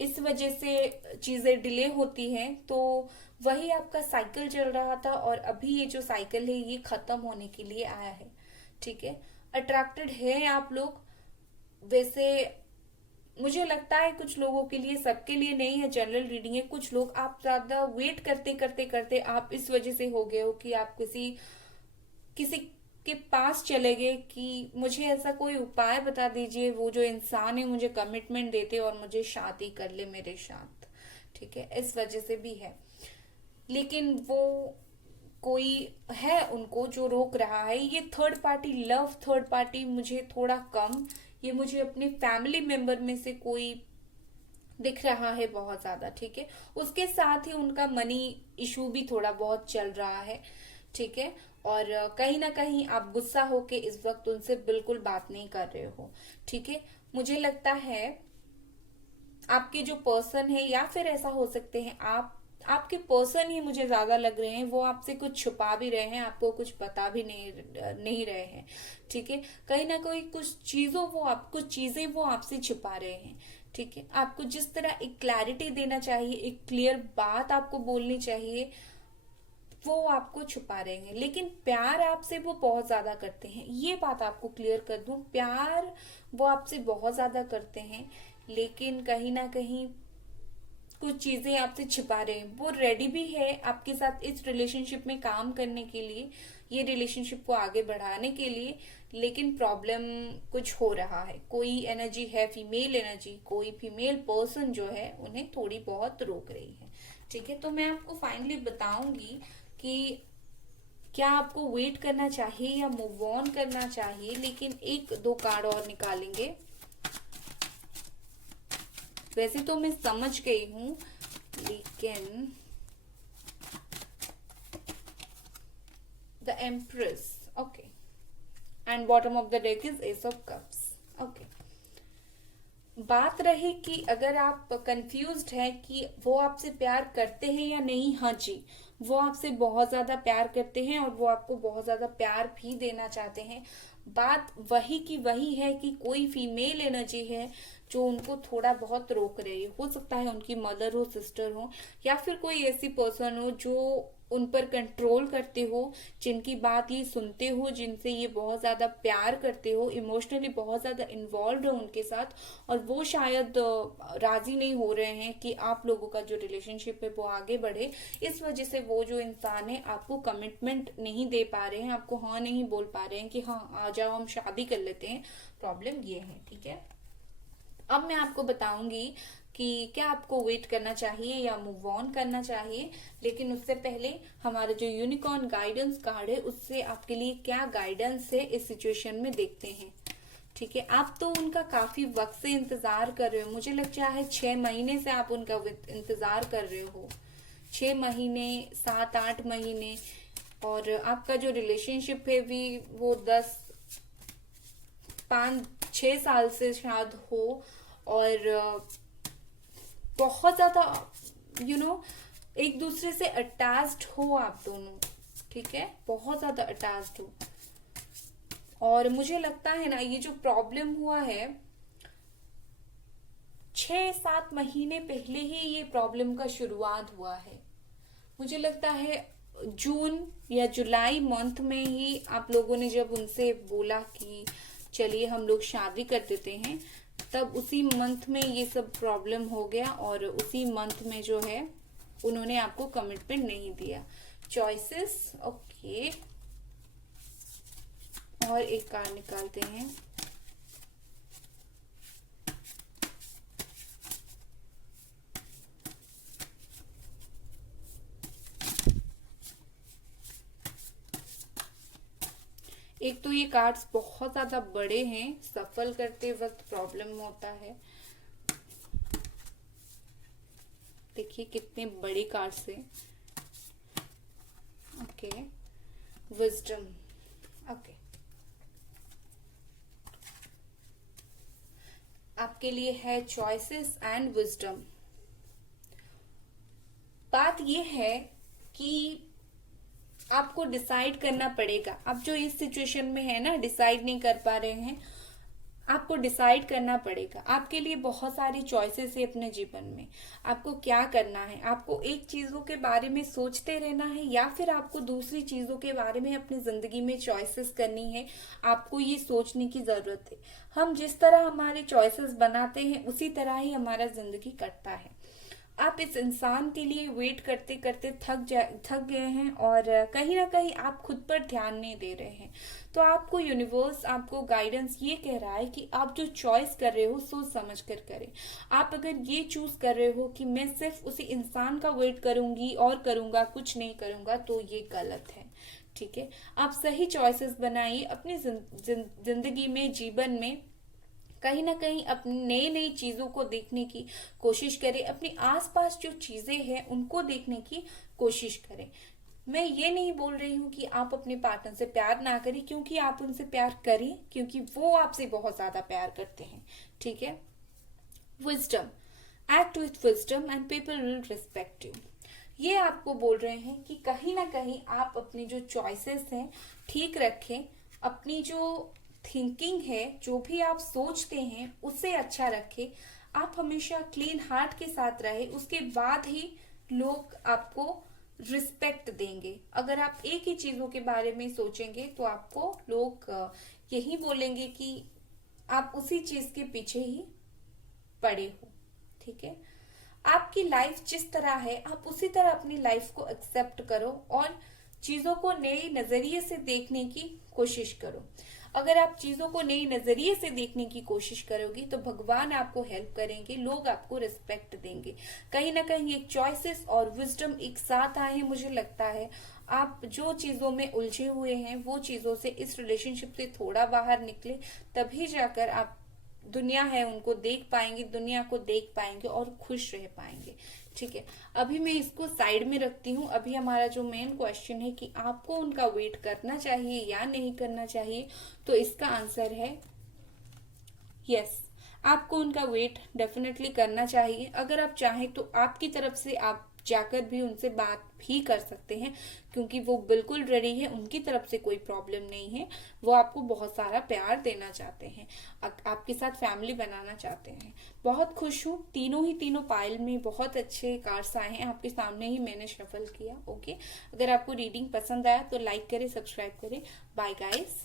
इस वजह से चीजें डिले होती हैं। तो वही आपका साइकिल चल रहा था, और अभी ये जो साइकिल है ये खत्म होने के लिए आया है। ठीक है, अट्रैक्टेड है आप लोग। वैसे मुझे लगता है कुछ लोगों के लिए, सबके लिए नहीं है, जनरल रीडिंग है। कुछ लोग आप ज्यादा वेट करते करते करते आप इस वजह से हो गए हो कि आप किसी किसी के पास चले गए कि मुझे ऐसा कोई उपाय बता दीजिए, वो जो इंसान है मुझे कमिटमेंट देते और मुझे शादी कर ले मेरे साथ। ठीक है, इस वजह से भी है। लेकिन वो कोई है उनको जो रोक रहा है। ये third party love, third party मुझे थोड़ा कम, ये मुझे अपने फैमिली मेंबर में से कोई दिख रहा है बहुत ज्यादा। ठीक है, उसके साथ ही उनका मनी इशू भी थोड़ा बहुत चल रहा है। ठीक है, और कहीं ना कहीं आप गुस्सा होके इस वक्त उनसे बिल्कुल बात नहीं कर रहे हो। ठीक है, मुझे लगता है आपके जो पर्सन है, या फिर ऐसा हो सकते हैं आपके पर्सन ही मुझे ज्यादा लग रहे हैं, वो आपसे कुछ छुपा भी रहे हैं, आपको कुछ पता भी नहीं रहे हैं। ठीक है, कहीं ना कहीं कुछ चीजें वो आपसे छुपा रहे हैं। ठीक है, आपको जिस तरह एक क्लैरिटी देना चाहिए, एक क्लियर बात आपको बोलनी चाहिए, वो आपको छुपा रहे हैं। लेकिन प्यार आपसे वो बहुत ज्यादा करते हैं, ये बात आपको क्लियर कर दूं। प्यार वो आपसे बहुत ज्यादा करते हैं, लेकिन कहीं ना कहीं कुछ चीजें आपसे छिपा रहे हैं। वो रेडी भी है आपके साथ इस रिलेशनशिप में काम करने के लिए, ये रिलेशनशिप को आगे बढ़ाने के लिए। लेकिन प्रॉब्लम कुछ हो रहा है, कोई एनर्जी है, फीमेल एनर्जी, कोई फीमेल पर्सन जो है उन्हें थोड़ी बहुत रोक रही है। ठीक है, तो मैं आपको फाइनली बताऊंगी कि क्या आपको वेट करना चाहिए या मूव ऑन करना चाहिए। लेकिन एक दो कार्ड और निकालेंगे। वैसे तो मैं समझ गई हूं, लेकिन the empress, okay, and bottom of the deck is S of cups. Okay, बात रही कि अगर आप कंफ्यूज्ड है कि वो आपसे प्यार करते हैं या नहीं, हाँ जी, वो आपसे बहुत ज्यादा प्यार करते हैं और वो आपको बहुत ज्यादा प्यार भी देना चाहते हैं। बात वही की वही है कि कोई फीमेल एनर्जी है जो उनको थोड़ा बहुत रोक रही है। हो सकता है उनकी मदर हो, सिस्टर हो, या फिर कोई ऐसी पर्सन हो जो उन पर कंट्रोल करते हो, जिनकी बात ये सुनते हो, जिनसे ये बहुत ज्यादा प्यार करते हो, इमोशनली बहुत ज्यादा इन्वॉल्व हो उनके साथ, और वो शायद राजी नहीं हो रहे हैं कि आप लोगों का जो रिलेशनशिप है वो आगे बढ़े। इस वजह से वो जो इंसान है आपको कमिटमेंट नहीं दे पा रहे हैं, आपको हाँ नहीं बोल पा रहे हैं कि हाँ आ जाओ हम शादी कर लेते हैं। प्रॉब्लम ये है। ठीक है, अब मैं आपको बताऊंगी कि क्या आपको वेट करना चाहिए या मूव ऑन करना चाहिए। लेकिन उससे पहले हमारा जो यूनिकॉर्न गाइडेंस कार्ड है, उससे आपके लिए क्या गाइडेंस है इस सिचुएशन में, देखते हैं। ठीक है, आप तो उनका काफी वक्त से इंतजार कर रहे हो। मुझे लगता है 6 महीने से आप उनका इंतजार कर रहे हो, 6 महीने, 7-8 महीने। और आपका जो रिलेशनशिप है भी वो 5-6 साल से शायद हो। और बहुत ज्यादा एक दूसरे से अटैच्ड हो आप दोनों। ठीक है, बहुत ज्यादा अटैच्ड हो। और मुझे लगता है ना, ये जो प्रॉब्लम हुआ है 6-7 महीने पहले ही ये प्रॉब्लम का शुरुआत हुआ है। मुझे लगता है जून या जुलाई मंथ में ही आप लोगों ने जब उनसे बोला कि चलिए हम लोग शादी कर देते हैं, तब उसी मंथ में ये सब प्रॉब्लम हो गया, और उसी मंथ में जो है उन्होंने आपको कमिटमेंट नहीं दिया। चॉइसेस, ओके, और एक कार्ड निकालते हैं। एक तो ये कार्ड्स बहुत ज्यादा बड़े हैं, सफल करते वक्त प्रॉब्लम होता है। देखिए कितने बड़े कार्ड्स हैं। ओके, विजडम, ओके, आपके लिए है चॉइसेस एंड विजडम। बात ये है कि आपको डिसाइड करना पड़ेगा। आप जो इस सिचुएशन में है ना, डिसाइड नहीं कर पा रहे हैं, आपको डिसाइड करना पड़ेगा। आपके लिए बहुत सारी चॉइसेस है अपने जीवन में, आपको क्या करना है। आपको एक चीजों के बारे में सोचते रहना है या फिर आपको दूसरी चीजों के बारे में अपनी जिंदगी में चॉइसेस करनी है, आपको ये सोचने की जरूरत है। हम जिस तरह हमारे चॉइसेस बनाते हैं उसी तरह ही हमारा जिंदगी कटता है। आप इस इंसान के लिए वेट करते करते थक गए हैं और कहीं ना कहीं आप खुद पर ध्यान नहीं दे रहे हैं। तो आपको यूनिवर्स, आपको गाइडेंस ये कह रहा है कि आप जो चॉइस कर रहे हो सोच समझ कर करें। आप अगर ये चूज कर रहे हो कि मैं सिर्फ उसी इंसान का वेट करूंगी और करूंगा, कुछ नहीं करूंगा, तो ये गलत है। ठीक है, आप सही चॉइसेस बनाइए अपनी जिंदगी में, जीवन में। कहीं ना कहीं अपनी नई नई चीजों को देखने की कोशिश करें, अपने आसपास जो चीजें हैं उनको देखने की कोशिश करें। मैं ये नहीं बोल रही हूँ कि आप अपने पार्टनर से प्यार ना करें, क्योंकि आप उनसे प्यार करें, क्योंकि वो आपसे बहुत ज्यादा प्यार करते हैं। ठीक है, wisdom, act with wisdom and people will respect you. ये आपको बोल रहे हैं कि कहीं ना कहीं आप अपनी जो चॉइसेस हैं ठीक रखें, अपनी जो थिंकिंग है, जो भी आप सोचते हैं उसे अच्छा रखें। आप हमेशा क्लीन हार्ट के साथ रहे, उसके बाद ही लोग आपको रिस्पेक्ट देंगे। अगर आप एक ही चीजों के बारे में सोचेंगे तो आपको लोग यही बोलेंगे कि आप उसी चीज के पीछे ही पड़े हो। ठीक है, आपकी लाइफ जिस तरह है आप उसी तरह अपनी लाइफ को एक्सेप्ट करो और चीजों को नए नजरिए से देखने की कोशिश करो। अगर आप चीजों को नई नजरिए से देखने की कोशिश करोगी तो भगवान आपको हेल्प करेंगे, लोग आपको रिस्पेक्ट देंगे। कहीं ना कहीं एक चॉइसेस और विजडम एक साथ आए हैं। मुझे लगता है आप जो चीजों में उलझे हुए हैं वो चीजों से, इस रिलेशनशिप से थोड़ा बाहर निकले, तभी जाकर आप दुनिया है उनको देख पाएंगे, दुनिया को देख पाएंगे और खुश रह पाएंगे। ठीक है, अभी मैं इसको साइड में रखती हूँ। अभी हमारा जो मेन क्वेश्चन है कि आपको उनका वेट करना चाहिए या नहीं करना चाहिए, तो इसका आंसर है यस। आपको उनका वेट डेफिनेटली करना चाहिए। अगर आप चाहें तो आपकी तरफ से आप जाकर भी उनसे बात भी कर सकते हैं, क्योंकि वो बिल्कुल रेडी है, उनकी तरफ से कोई प्रॉब्लम नहीं है। वो आपको बहुत सारा प्यार देना चाहते हैं, आपके साथ फैमिली बनाना चाहते हैं। बहुत खुश हूँ, तीनों पाइल में बहुत अच्छे कार्ड्स आए हैं, आपके सामने ही मैंने शफल किया। ओके, अगर आपको रीडिंग पसंद आया तो लाइक करें, सब्सक्राइब करें। Bye guys.